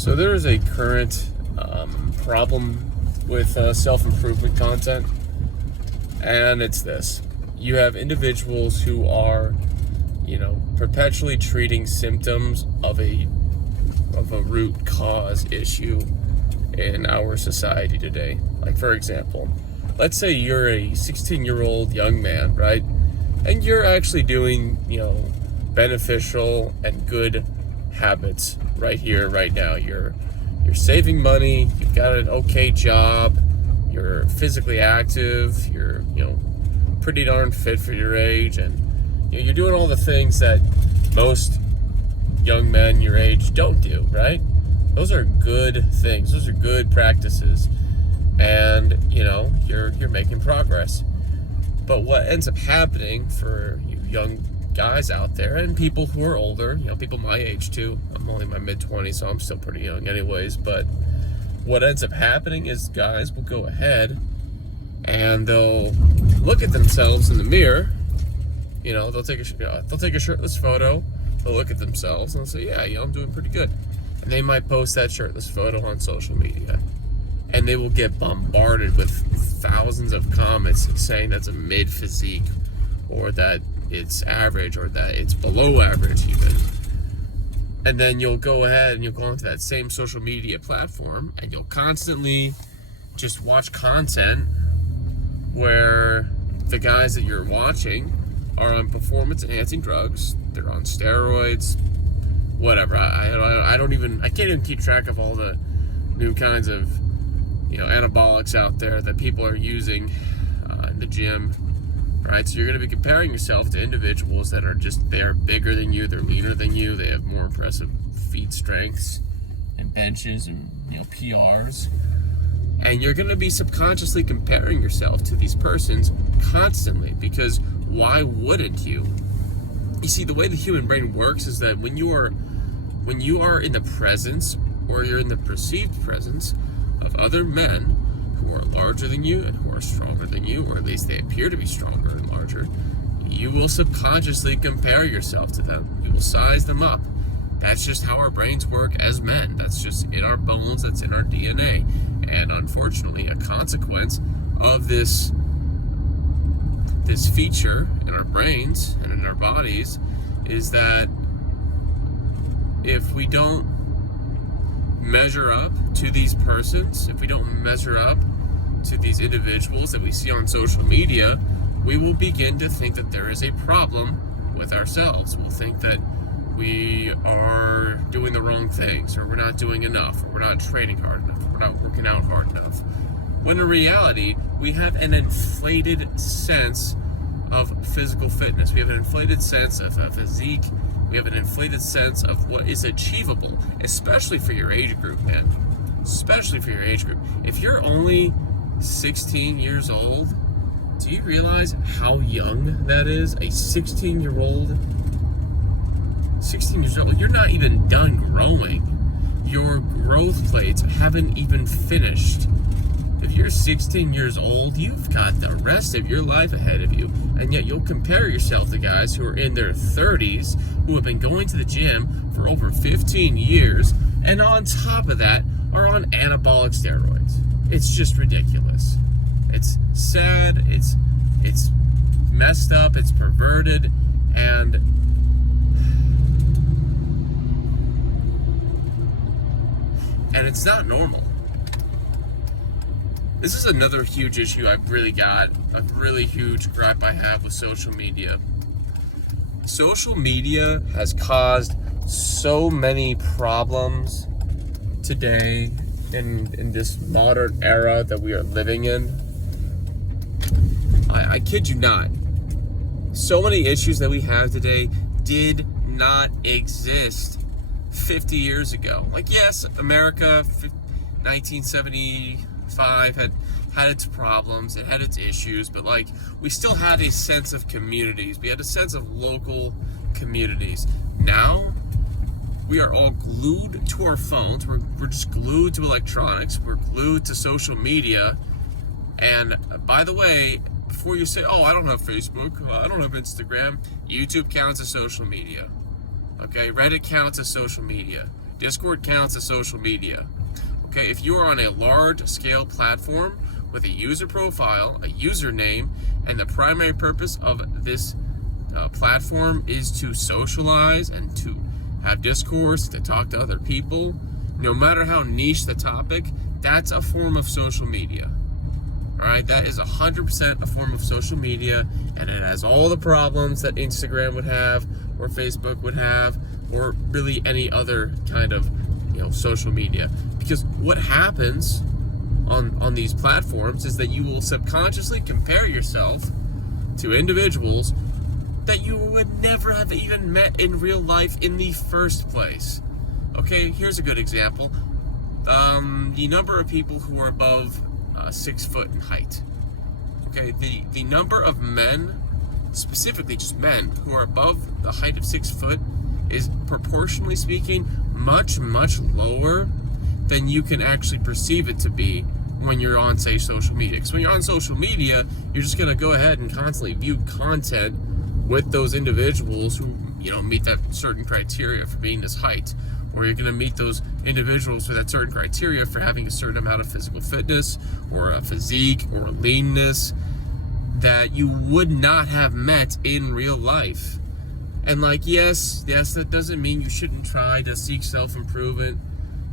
So there is a current problem with self-improvement content, and it's this. You have individuals who are, perpetually treating symptoms of a root cause issue in our society today. Like, for example, let's say you're a 16-year-old young man, right? And you're actually doing, beneficial and good habits right here, right now. You're saving money, you've got an okay job, you're physically active, you're, pretty darn fit for your age, and you're doing all the things that most young men your age don't do, right? Those are good things. Those are good practices. And, you're making progress. But what ends up happening for you young guys out there, and people who are older, people my age too. I'm only in my mid-20s, so I'm still pretty young anyways. But what ends up happening is guys will go ahead and they'll look at themselves in the mirror. They'll take a shirtless photo. They'll look at themselves and they'll say, yeah, I'm doing pretty good. And they might post that shirtless photo on social media. And they will get bombarded with thousands of comments saying that's a mid physique, or that it's average, or that it's below average even. And then you'll go ahead and you'll go onto that same social media platform and you'll constantly just watch content where the guys that you're watching are on performance enhancing drugs, they're on steroids, whatever. I can't even keep track of all the new kinds of anabolics out there that people are using in the gym, right? So you're going to be comparing yourself to individuals that are they're bigger than you, they're leaner than you, they have more impressive feet strengths and benches and PRs, and you're going to be subconsciously comparing yourself to these persons constantly, because why wouldn't you? You see, the way the human brain works is that when you are in the presence, or you're in the perceived presence of other men who are larger than you and who are stronger than you, or at least they appear to be stronger and larger, you will subconsciously compare yourself to them. You will size them up. That's just how our brains work as men. That's just in our bones, that's in our DNA. And unfortunately, a consequence of this feature in our brains and in our bodies is that if we don't measure up to these persons, if we don't measure up to these individuals that we see on social media, we will begin to think that there is a problem with ourselves. We'll think that we are doing the wrong things, or we're not doing enough, or we're not training hard enough, or we're not working out hard enough. When in reality, we have an inflated sense of physical fitness. We have an inflated sense of physique. We have an inflated sense of what is achievable, especially for your age group, man. Especially for your age group. If you're only 16 years old, do you realize how young that is? A 16 years old, you're not even done growing. Your growth plates haven't even finished. If you're 16 years old, you've got the rest of your life ahead of you, and yet you'll compare yourself to guys who are in their 30s, who have been going to the gym for over 15 years, and on top of that, are on anabolic steroids. It's just ridiculous. It's sad, it's messed up, it's perverted, and it's not normal. This is another huge issue I've really got, a really huge gripe I have with social media. Social media has caused so many problems today in this modern era that we are living in. I kid you not. So many issues that we have today did not exist 50 years ago. Like, yes, America, 1975 had its problems, it had its issues, but like, we still had a sense of communities. We had a sense of local communities. Now, we are all glued to our phones. We're just glued to electronics. We're glued to social media. And by the way, before you say, oh, I don't have Facebook, I don't have Instagram, YouTube counts as social media. Okay, Reddit counts as social media. Discord counts as social media. Okay, if you are on a large-scale platform with a user profile, a username, and the primary purpose of this platform is to socialize and to have discourse, to talk to other people, no matter how niche the topic, that's a form of social media. All right, that is 100% a form of social media, and it has all the problems that Instagram would have, or Facebook would have, or really any other kind of, social media. Because what happens on these platforms is that you will subconsciously compare yourself to individuals that you would never have even met in real life in the first place. Okay, here's a good example. The number of people who are above 6 foot in height. Okay, the number of men, specifically just men, who are above the height of 6 foot is, proportionally speaking, much, much lower than you can actually perceive it to be when you're on, say, social media. Because when you're on social media, you're just going to go ahead and constantly view content with those individuals who, meet that certain criteria for being this height. Or you're going to meet those individuals with that certain criteria for having a certain amount of physical fitness or a physique or leanness that you would not have met in real life. And yes, that doesn't mean you shouldn't try to seek self-improvement,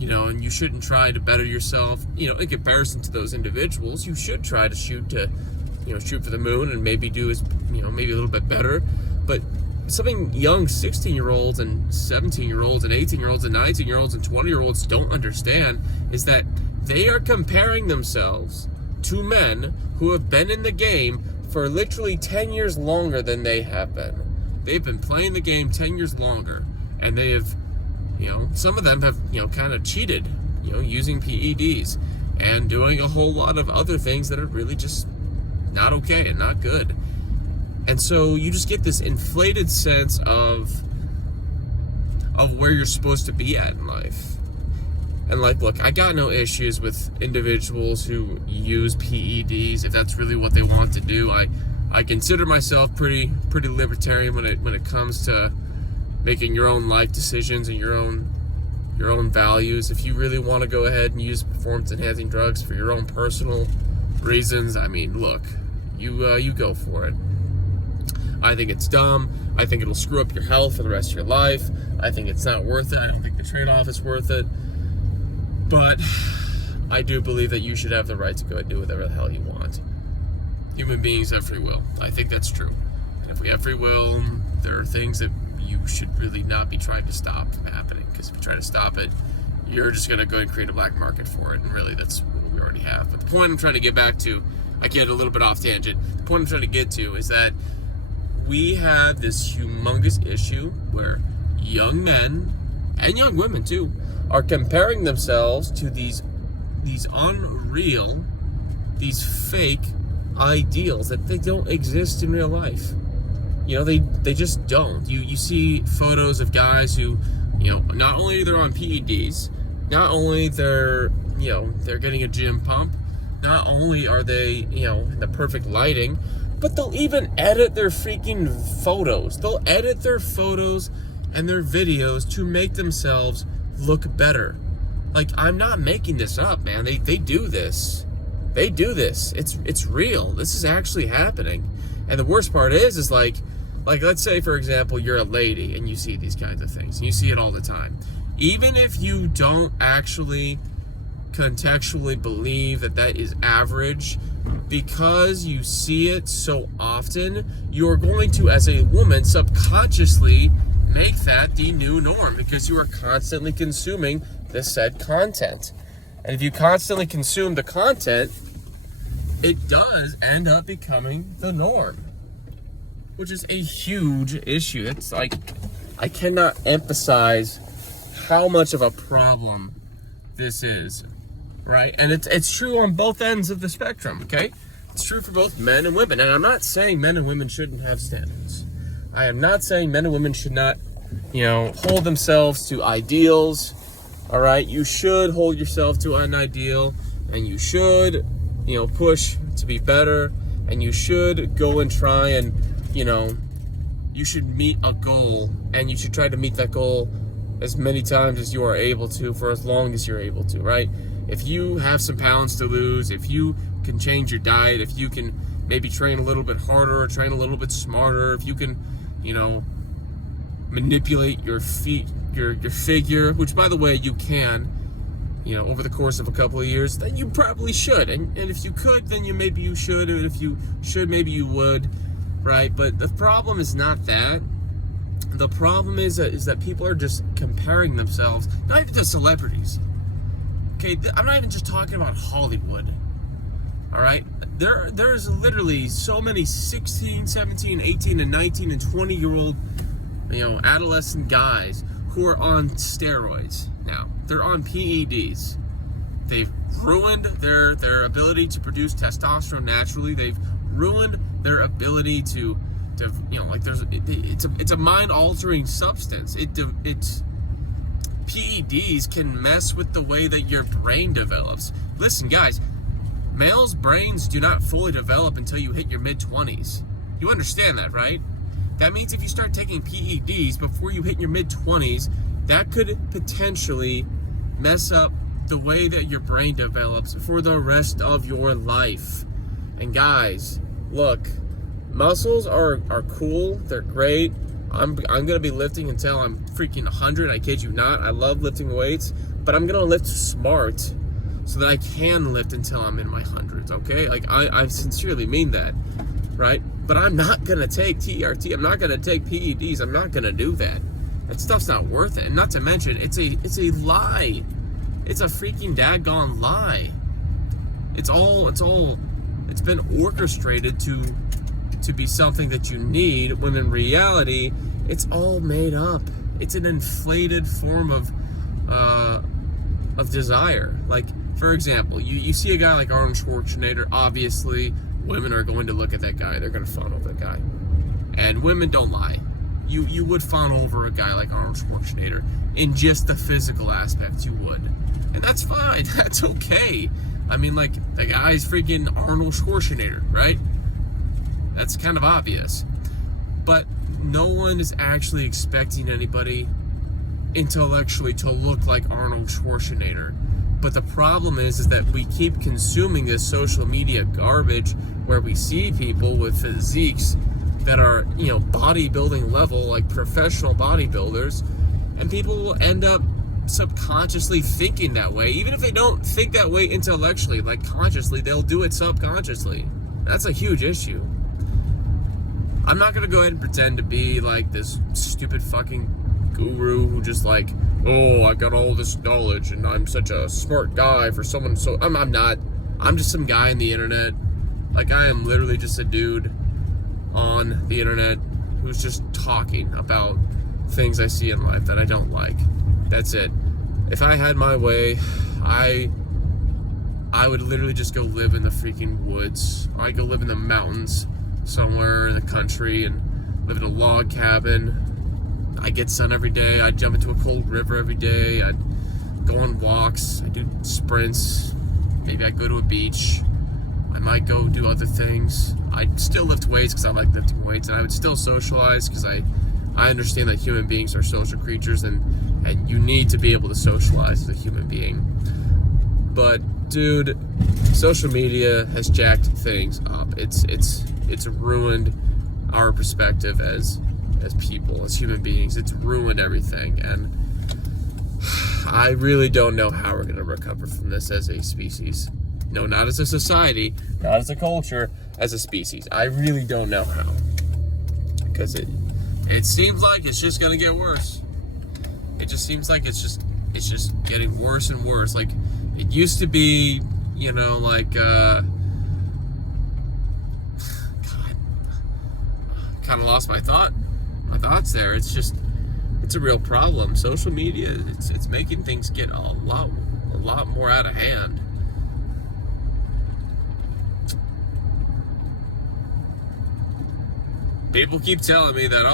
and you shouldn't try to better yourself, in comparison to those individuals. You should try to shoot for the moon and maybe do maybe a little bit better. But something young 16-year-olds and 17-year-olds and 18-year-olds and 19-year-olds and 20-year-olds don't understand is that they are comparing themselves to men who have been in the game for literally 10 years longer than they have been. They've been playing the game 10 years longer, and they have, some of them have, kind of cheated, using PEDs and doing a whole lot of other things that are really just not okay and not good. And so you just get this inflated sense of where you're supposed to be at in life. And look, I got no issues with individuals who use PEDs if that's really what they want to do. I consider myself pretty libertarian when it comes to making your own life decisions and your own values. If you really want to go ahead and use performance enhancing drugs for your own personal reasons, look, you go for it. I think it's dumb. I think it'll screw up your health for the rest of your life. I think it's not worth it. I don't think the trade-off is worth it. But I do believe that you should have the right to go and do whatever the hell you want. Human beings have free will. I think that's true. And if we have free will, there are things that you should really not be trying to stop from happening. Because if you try to stop it, you're just going to go and create a black market for it. And really, that's what we already have. But the point I'm trying to get back to, I get a little bit off tangent. The point I'm trying to get to is that we have this humongous issue where young men, and young women too, are comparing themselves to these unreal, these fake ideals that they don't exist in real life. They just don't. You see photos of guys who, not only they're on PEDs, not only they're getting a gym pump, not only are they, in the perfect lighting, but they'll even edit their freaking photos. They'll edit their photos and their videos to make themselves look better. I'm not making this up, man. They do this. They do this. It's real. This is actually happening. And the worst part is let's say, for example, you're a lady and you see these kinds of things. And you see it all the time. Even if you don't actually contextually believe that is average, because you see it so often, you're going to, as a woman, subconsciously make that the new norm because you are constantly consuming the said content. And if you constantly consume the content, it does end up becoming the norm, which is a huge issue. It's I cannot emphasize how much of a problem this is, right? And it's true on both ends of the spectrum, okay? It's true for both men and women. And I'm not saying men and women shouldn't have standards. I am not saying men and women should not, hold themselves to ideals, all right? You should hold yourself to an ideal, and you should, push to be better, and you should go and try and, you should meet a goal, and you should try to meet that goal as many times as you are able to for as long as you're able to, right? If you have some pounds to lose, if you can change your diet, if you can maybe train a little bit harder or train a little bit smarter, if you can, manipulate your feet, your figure, which by the way you can, over the course of a couple of years, then you probably should. And if you could, then maybe you should. And if you should, maybe you would, right? But the problem is not that. The problem is that people are just comparing themselves, not even to celebrities. Okay, I'm not even just talking about Hollywood. All right? There's literally so many 16, 17, 18, and 19, and 20-year-old, adolescent guys who are on steroids now. They're on PEDs. They've ruined their ability to produce testosterone naturally. They've ruined their ability to it's a mind-altering substance. It's PEDs can mess with the way that your brain develops. Listen, guys, males' brains do not fully develop until you hit your mid-20s. You understand that, right? That means if you start taking PEDs before you hit your mid-20s, that could potentially mess up the way that your brain develops for the rest of your life. And guys, look, muscles are cool. They're great. I'm gonna be lifting until I'm freaking 100. I kid you not. I love lifting weights, but I'm gonna lift smart so that I can lift until I'm in my hundreds. Okay, like I sincerely mean that, right? But I'm not gonna take TRT. I'm not gonna take PEDs. I'm not gonna do that. That stuff's not worth it. And not to mention, it's a lie. It's a freaking daggone lie. It's been orchestrated to be something that you need, when in reality, it's all made up. It's an inflated form of desire. Like, for example, you see a guy like Arnold Schwarzenegger. Obviously, women are going to look at that guy. They're going to fawn over that guy. And women don't lie. You would fawn over a guy like Arnold Schwarzenegger in just the physical aspects. You would. And that's fine. That's okay. I mean, like, the guy's freaking Arnold Schwarzenegger, right? That's kind of obvious. But no one is actually expecting anybody intellectually to look like Arnold Schwarzenegger. But the problem is that we keep consuming this social media garbage where we see people with physiques that are, bodybuilding level, like professional bodybuilders, and people will end up subconsciously thinking that way. Even if they don't think that way intellectually, like consciously, they'll do it subconsciously. That's a huge issue. I'm not gonna go ahead and pretend to be like this stupid fucking guru who just like, oh, I got all this knowledge and I'm such a smart guy for someone. So I'm not. I'm just some guy on the internet. Like, I am literally just a dude on the internet who's just talking about things I see in life that I don't like. That's it. If I had my way, I would literally just go live in the freaking woods. I'd go live in the mountains somewhere in the country and live in a log cabin. I get sun every day. I jump into a cold river every day. I go on walks. I do sprints. Maybe I go to a beach. I might go do other things. I still lift weights because I like lifting weights, and I would still socialize because I understand that human beings are social creatures, and you need to be able to socialize as a human being. But dude, social media has jacked things up. It's ruined our perspective as people, as human beings. It's ruined everything, and I really don't know how we're going to recover from this as a species. No, not as a society, not as a culture, as a species. I really don't know how, because it seems like it's just going to get worse. It just seems like it's just getting worse and worse. Like, it used to be, God, kind of lost my thoughts there. It's a real problem. Social media, it's making things get a lot more out of hand. People keep telling me that,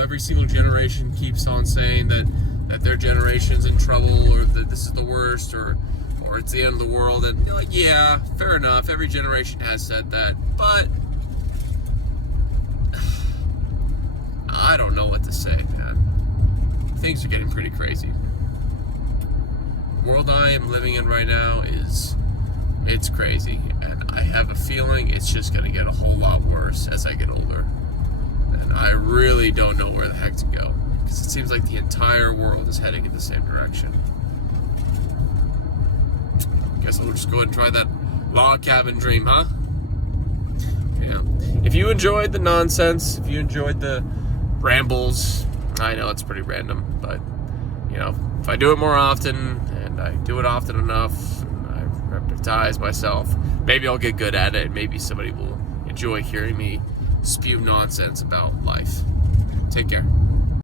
every single generation keeps on saying that their generation's in trouble, or that this is the worst, or it's the end of the world. And you're like, yeah, fair enough. Every generation has said that. But I don't know what to say, man. things are getting pretty crazy. The world I am living in right now it's crazy, and I have a feeling it's just going to get a whole lot worse as I get older. And I really don't know where the heck to go, because it seems like the entire world is heading in the same direction. Guess we'll just go ahead and try that log cabin dream, huh? Yeah. If you enjoyed the nonsense, if you enjoyed the rambles, I know it's pretty random, but you know, if I do it more often, and I do it often enough, and I repetize myself, maybe I'll get good at it. Maybe somebody will enjoy hearing me spew nonsense about life. Take care.